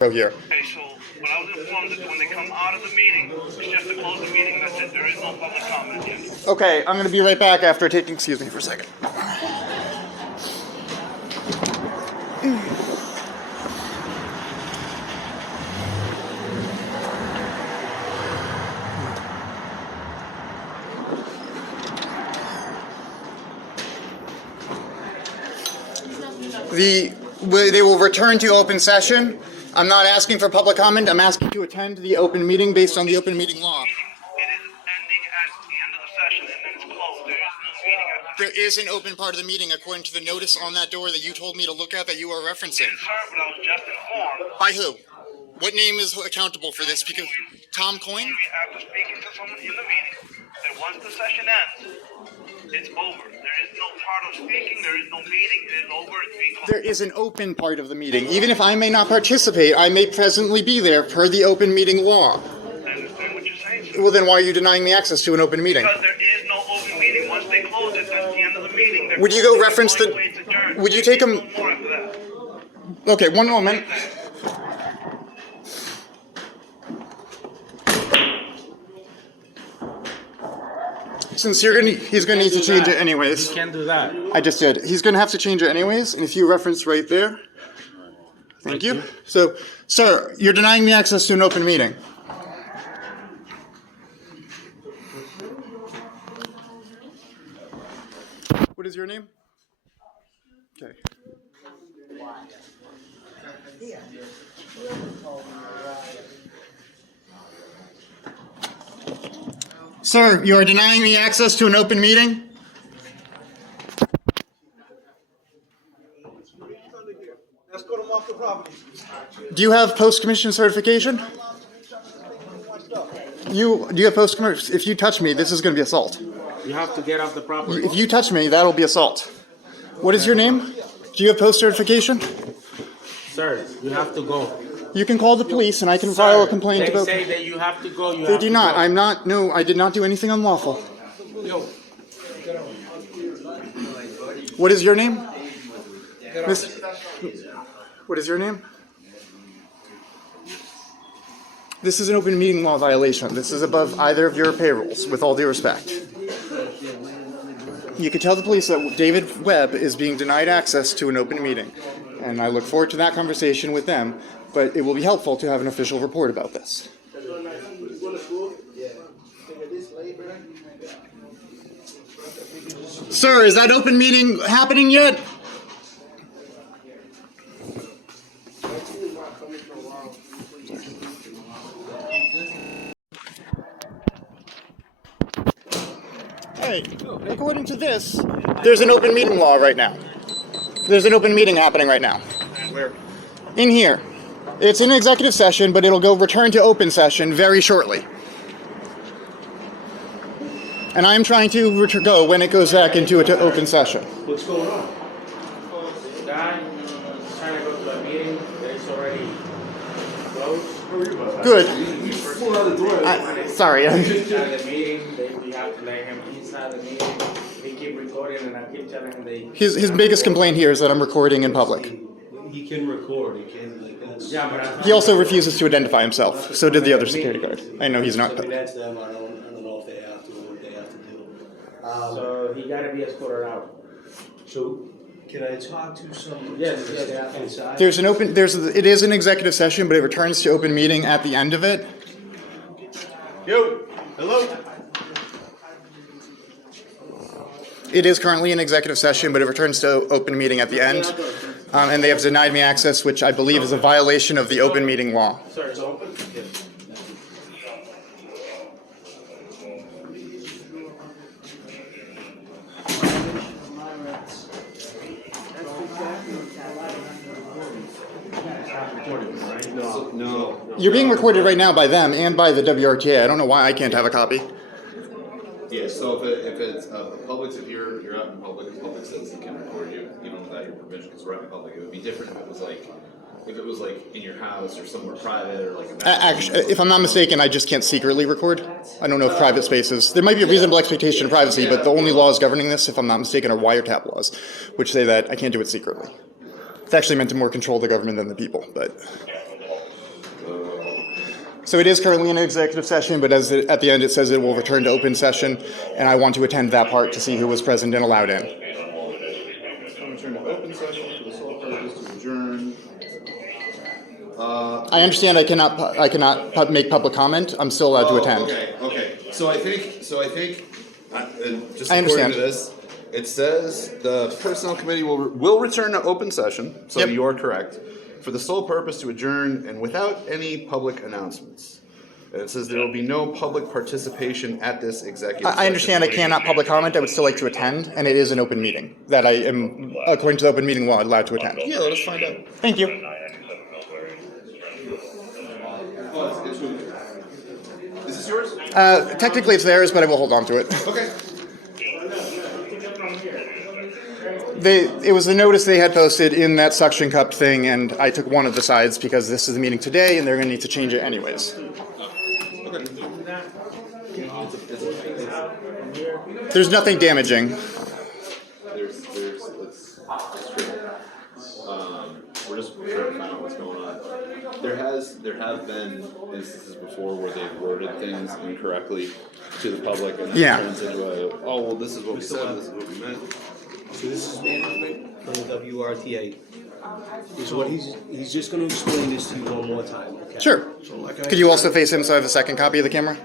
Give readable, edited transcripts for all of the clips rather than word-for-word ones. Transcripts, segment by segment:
Here. Okay, so what I was informed is when they come out of the meeting, it's just to close the meeting, that's it. There is no public comment yet. Okay, I'm going to be right back after taking, excuse me for a second. They will return to open session. I'm not asking for public comment. I'm asking to attend the open meeting based on the open meeting law. It is ending at the end of the session and then it's closed. There is no meeting after. There is an open part of the meeting according to the notice on that door that you told me to look at that you are referencing. Yes, sir, but I was just informed. By who? What name is accountable for this? Because Tom Coyne? After speaking to someone in the meeting, that once the session ends, it's over. There is no part of speaking, there is no meeting, it is over, it's being closed. There is an open part of the meeting. Even if I may not participate, I may presently be there per the open meeting law. I understand what you're saying, sir. Well, then why are you denying me access to an open meeting? Because there is no open meeting. Once they close it, that's the end of the meeting. Would you go reference the... Would you take a... No more after that. Okay, one moment. Since he's gonna need to change it anyways. You can't do that. I just did. He's gonna have to change it anyways, and if you reference right there. Thank you. So, sir, you're denying me access to an open meeting. What is your name? Okay. Sir, you are denying me access to an open meeting? Escort him off the property. Do you have post-commission certification? Do you have post-commission? If you touch me, this is going to be assault. You have to get off the property. If you touch me, that'll be assault. What is your name? Do you have post-certification? Sir, you have to go. You can call the police and I can file a complaint They about... say that you have to go. They do not. I'm not... No, I did not do anything unlawful. Yo. What is your name? Miss... What is your name? This is an open meeting law violation. This is above either of your payrolls, with all due respect. You can tell the police that David Webb is being denied access to an open meeting. And I look forward to that conversation with them, but it will be helpful to have an official report about this. Sir, is that open meeting happening yet? Hey, according to this, there's an open meeting law right now. There's an open meeting happening right now. Where? In here. It's in executive session, but it'll go return to open session very shortly. And I'm trying to go when it goes back into open session. What's going on? Guy is trying to go to a meeting that is already closed. Good. Sorry. Inside the meeting, we have to let him inside the meeting. They keep recording, and I keep telling him they. His biggest complaint here is that I'm recording in public. He can record. He can like that's. Yeah, but He also refuses to identify himself. So did the other security guard. I know he's not. I mean, that's them. I don't know if they have to or what they have to do. so he got to be escorted out. So can I talk to some Yes, staff yes. inside? It is an executive session, but it returns to open meeting at the end of it. Yo, hello. It is currently an executive session, but it returns to open meeting at the end. And they have denied me access, which I believe is a violation of the open meeting law. Sir, it's open. No. You're being recorded right now by them and by the WRTA. I don't know why I can't have a copy. Yeah, so if it's the public's, if you're out in public, the public says they can record you, without your permission, because we're out in public. It would be different if it was like in your house or somewhere private or like. Actually, if I'm not mistaken, I just can't secretly record. I don't know if private spaces. There might be a reasonable expectation of privacy, but the only laws governing this, if I'm not mistaken, are wiretap laws, which say that I can't do it secretly. It's actually meant to more control the government than the people, but. So it is currently in an executive session, but at the end it says it will return to open session, and I want to attend that part to see who was present and allowed in. Return to open session for the sole purpose to adjourn. I understand I cannot make public comment. I'm still allowed to attend. Okay. So I think, just I according understand. to this, it says the personnel committee will return to open session. So Yep. you're correct, for the sole purpose to adjourn and without any public announcements. And it says there will be no public participation at this executive session. I understand I cannot public comment. I would still like to attend, and it is an open meeting that I am, according to the open meeting law, allowed to attend. Yeah, let us find out. Thank you. Is this yours? Technically it's theirs, but I will hold on to it. Okay. It was the notice they had posted in that suction cup thing, and I took one of the sides because this is the meeting today, and they're going to need to change it anyways. There's nothing damaging. It's true. We're just trying to find out what's going on. There have been instances before where they've worded things incorrectly to the public, and then Yeah. it turns into oh well, this is what we said, this is what we meant. So this is management from the WRTA. Is what he's just gonna explain this to you one more time, okay? Sure. So like I Could you also face him so I have a second copy of the camera?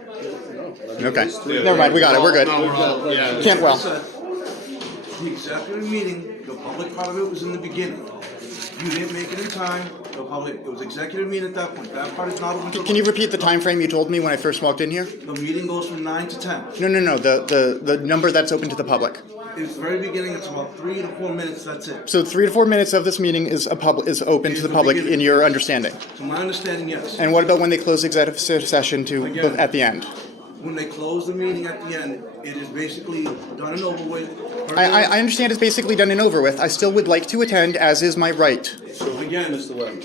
Okay. Never mind, we got it. We're good. Can't well. The executive meeting, the public part of it was in the beginning. You didn't make it in time, the public, it was executive meeting at that point, that part is not open to. Can you repeat the time frame you told me when I first walked in here? The meeting goes from 9 to 10. No, the number that's open to the public. It's the very beginning, it's about 3 to 4 minutes, that's it. So 3 to 4 minutes of this meeting is open to the public in your understanding. To my understanding, yes. And what about when they close executive session Again. at the end? When they close the meeting at the end, it is basically done and over with. I understand it's basically done and over with. I still would like to attend, as is my right. So again, Mr. Webb,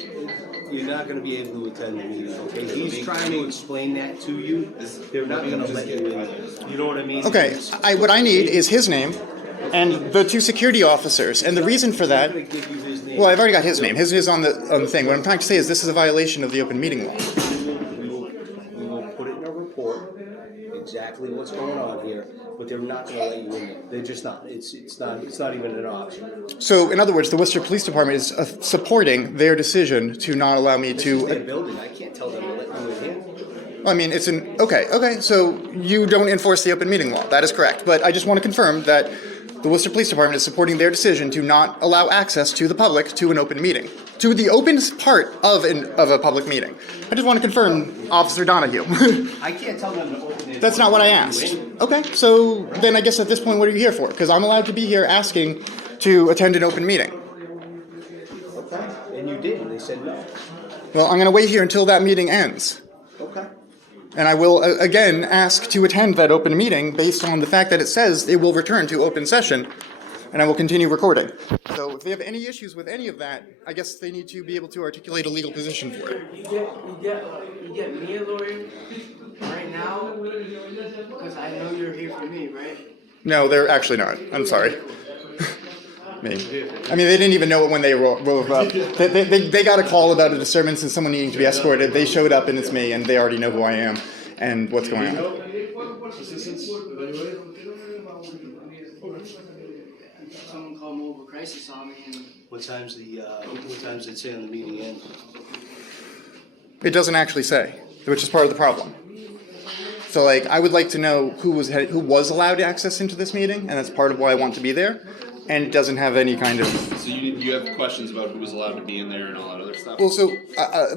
you're not gonna be able to attend the meeting, okay? He's trying to explain that to you. They're not gonna let you in. You know what I mean? Okay, what I need is his name and the 2 security officers. And the reason for that, I'm gonna give you his name. well, I've already got his name. His is on the thing. What I'm trying to say is this is a violation of the open meeting law. We will put it in a report, exactly what's going on here, but they're not gonna let you in there. They're just not. It's not even an option. So, in other words, the Worcester Police Department is supporting their decision to not allow me This is their to. building. I can't tell them to let you in here. I mean, it's an okay. So you don't enforce the open meeting law. That is correct. But I just want to confirm that the Worcester Police Department is supporting their decision to not allow access to the public to an open meeting, to the open part of a public meeting. I just want to confirm, Officer Donahue. I can't tell them to open it. That's not what I asked. Okay, so then I guess at this point, what are you here for? Because I'm allowed to be here asking to attend an open meeting. Okay, and you did, and they said no. Well, I'm going to wait here until that meeting ends. Okay. And I will, again, ask to attend that open meeting based on the fact that it says it will return to open session, and I will continue recording. So if they have any issues with any of that, I guess they need to be able to articulate a legal position for it. You get me a lawyer right now because I know you're here for me, right? No, they're actually not. I'm sorry. Me. I mean, they didn't even know it when they drove up. They got a call about a disturbance and someone needing to be escorted. They showed up and it's me, and they already know who I am and what's going on. Someone called mobile crisis on me, and What time's it say on the meeting end? It doesn't actually say, which is part of the problem. So, like, I would like to know who was allowed access into this meeting, and that's part of why I want to be there. And it doesn't have any kind of. So you have questions about who was allowed to be in there and all that other stuff? Well, so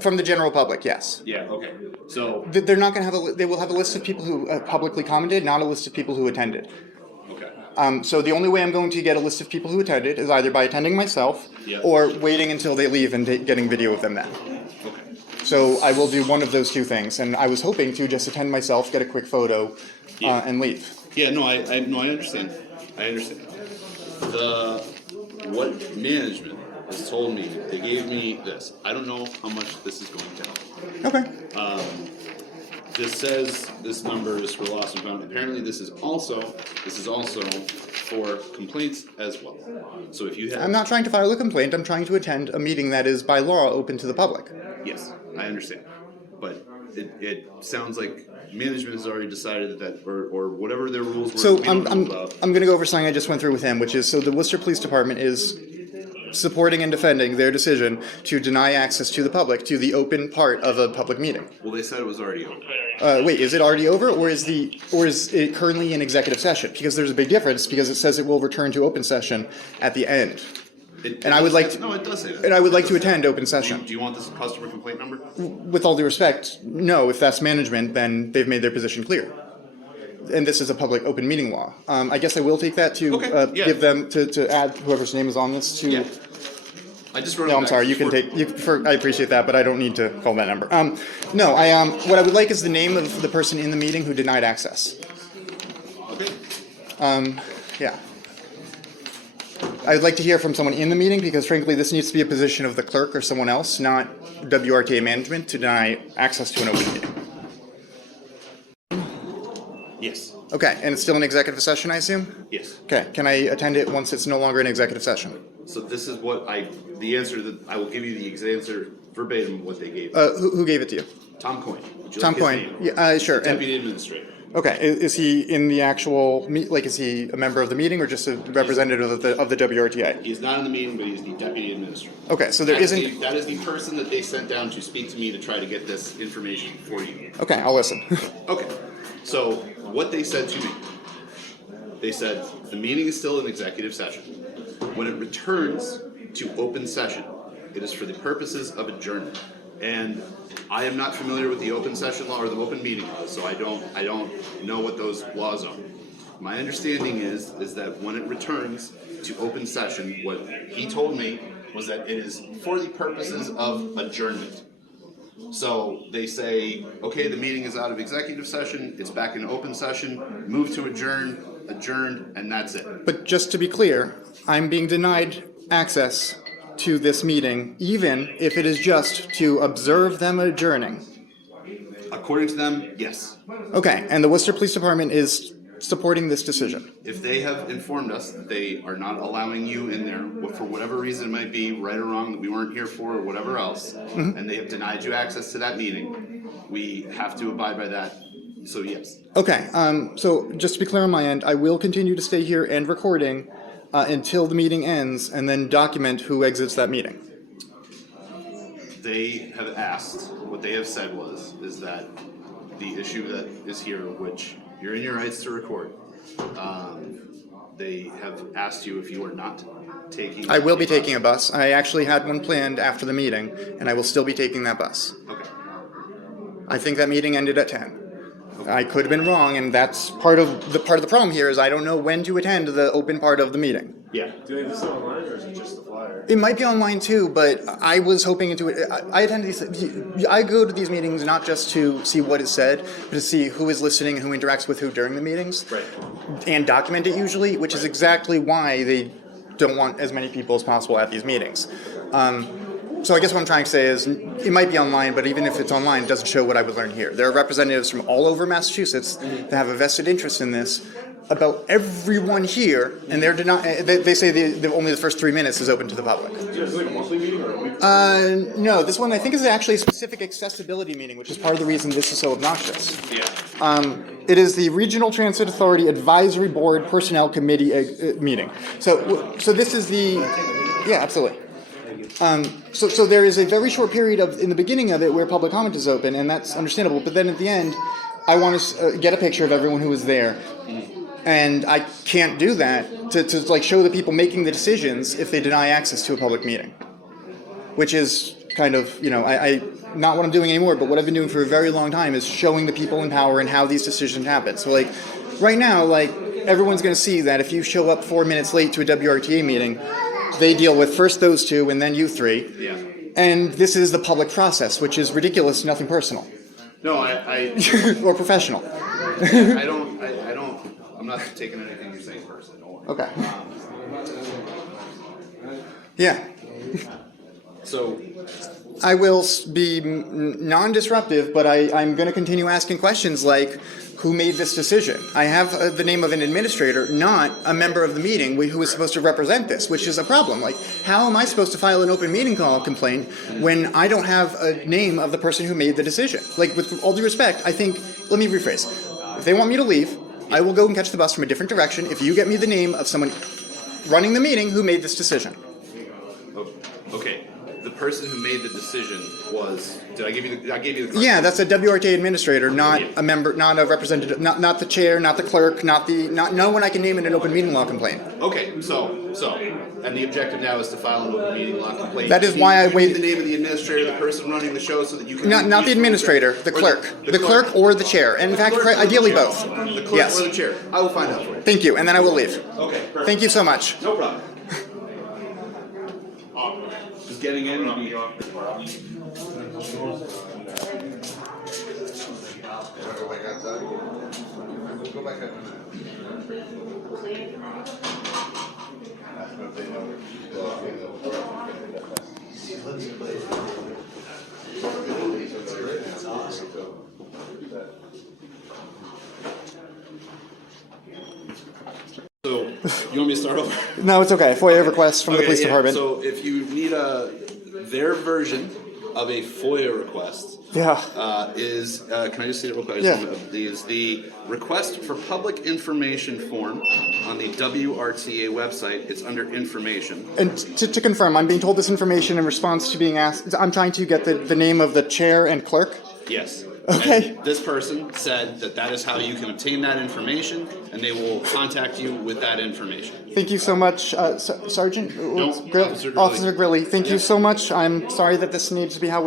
from the general public, yes. Yeah, okay. So, They're not going to have they will have a list of people who publicly commented, not a list of people who attended. okay. So the only way I'm going to get a list of people who attended is either by attending myself Yeah. or waiting until they leave and getting video of them then. Okay. So I will do one of those 2 things, and I was hoping to just attend myself, get a quick photo, Yeah. and leave. Yeah, no, I understand. I understand. What management has told me, they gave me this. I don't know how much this is going to help. Okay. This says this number is for lost and found. Apparently this is also for complaints as well. So if you have. I'm not trying to file a complaint. I'm trying to attend a meeting that is by law open to the public. Yes, I understand. but it sounds like management has already decided that, or whatever their rules were. So we don't know about. I'm going to go over something I just went through with him, which is, so the Worcester Police Department is supporting and defending their decision to deny access to the public to the open part of a public meeting. Well, they said it was already over. Wait, is it already over, or is it currently in executive session? Because there's a big difference, because it says it will return to open session at the end. And I would like to, No, it does say that. and I would like to It does say attend that. open session. Do you want this customer complaint number? With all due respect, no. If that's management, then they've made their position clear. And this is a public open meeting law. I guess I will take that to Okay, yeah. give them to add whoever's name is on this to. Yeah. I just wrote it No, I'm back sorry. You can before- I appreciate that, but I don't need to call that number. No, what I would like is the name of the person in the meeting who denied access. Okay. Yeah. I'd like to hear from someone in the meeting, because frankly, this needs to be a position of the clerk or someone else, not WRTA management, to deny access to an open meeting. Yes. Okay, and it's still an executive session, I assume? Yes. Okay, can I attend it once it's no longer an executive session? So this is what the answer that I will give you the answer verbatim what they gave. Who gave it to you? Tom Coyne. Would you Tom like his Coyne. name? Yeah, sure. He's the And- Deputy Administrator. Okay, is he in the actual, is he a member of the meeting or just a representative of the WRTA? He's not in the meeting, but he's the Deputy Administrator. Okay, so there That is isn't, that is the person that they sent down to speak to me to try to get this information for you. okay, I'll listen. Okay, so what they said to me, they said, the meeting is still an executive session. When it returns to open session, it is for the purposes of adjournment. And I am not familiar with the open session law or the open meeting law, so I don't know what those laws are. My understanding is that when it returns to open session, what he told me was that it is for the purposes of adjournment. So they say, okay, the meeting is out of executive session, it's back in open session, move to adjourned, and that's it. But just to be clear, I'm being denied access to this meeting, even if it is just to observe them adjourning. According to them, yes. Okay, and the Worcester Police Department is supporting this decision. If they have informed us that they are not allowing you in there, for whatever reason it might be, right or wrong, that we weren't here for, or whatever else, and they have denied you access to that meeting, we have to abide by that, so yes. Okay, so just to be clear on my end, I will continue to stay here and recording until the meeting ends, and then document who exits that meeting. They have asked, what they have said is that the issue that is here, which you're in your rights to record, they have asked you if you are not taking. I will be taking a bus. I actually had one planned after the meeting, and I will still be taking that bus. Okay. I think that meeting ended at 10. I could have been wrong, and that's part of the problem here is I don't know when to attend the open part of the meeting. Yeah. Do they list it online or is it just the flyer? It might be online too, but I was hoping into it. I attend these. I go to these meetings not just to see what is said, but to see who is listening and who interacts with who during the meetings, Right. and document it usually, which is exactly why they don't want as many people as possible at these meetings. So I guess what I'm trying to say is it might be online, but even if it's online, it doesn't show what I would learn here. There are representatives from all over Massachusetts that have a vested interest in this about everyone here, and they say only the first 3 minutes is open to the public. Do you guys like a monthly meeting or a weekly? No, this one I think is actually a specific accessibility meeting, which is part of the reason this is so obnoxious. Yeah. It is the Regional Transit Authority Advisory Board Personnel Committee meeting. So this is the, yeah, absolutely. So there is a very short period in the beginning of it where public comment is open, and that's understandable. But then at the end, I want to get a picture of everyone who was there, and I can't do that to like show the people making the decisions if they deny access to a public meeting, which is kind of I not what I'm doing anymore, but what I've been doing for a very long time is showing the people in power and how these decisions happen. So like right now, like everyone's going to see that if you show up 4 minutes late to a WRTA meeting, they deal with first those two and then you three. Yeah. And this is the public process, which is ridiculous, nothing personal. No, I Or professional. I'm not taking anything you're saying personally, don't worry. Okay. Yeah. So, I will be non-disruptive, but I'm going to continue asking questions like, who made this decision? I have the name of an administrator, not a member of the meeting who is supposed to represent this, which is a problem. Like, how am I supposed to file an open meeting call complaint when I don't have a name of the person who made the decision? Like, with all due respect, I think, let me rephrase. If they want me to leave, I will go and catch the bus from a different direction if you get me the name of someone running the meeting who made this decision. Okay, the person who made the decision was, I gave you the correct Yeah, that's a WRTA administrator, not a member, not a representative, not the chair, not the clerk, not no one I can name in an open meeting law complaint. Okay, so, and the objective now is to file an open meeting law complaint. That is why I You need wait- the name of the administrator, the person running the show, so that you can. Not the administrator, the clerk. The clerk or the chair. And in fact, ideally both. The clerk Yes. or the chair. I will find out for you. Thank you, and then I will leave. Okay, perfect. Thank you so much. No problem. Just getting in. So, you want me to start over? No, it's okay. FOIA request from the police department. So if you need their version of a FOIA request, Yeah. can I just see it real quick? Yeah. Is the request for public information form on the WRTA website. It's under information. And to confirm, I'm being told this information in response to being asked. I'm trying to get the name of the chair and clerk. Yes. Okay. And this person said that is how you can obtain that information, and they will contact you with that information. Thank you so much, Sergeant? No, Officer Grilli. Officer Grilli. Thank you Yeah. so much. I'm sorry that this needs to be how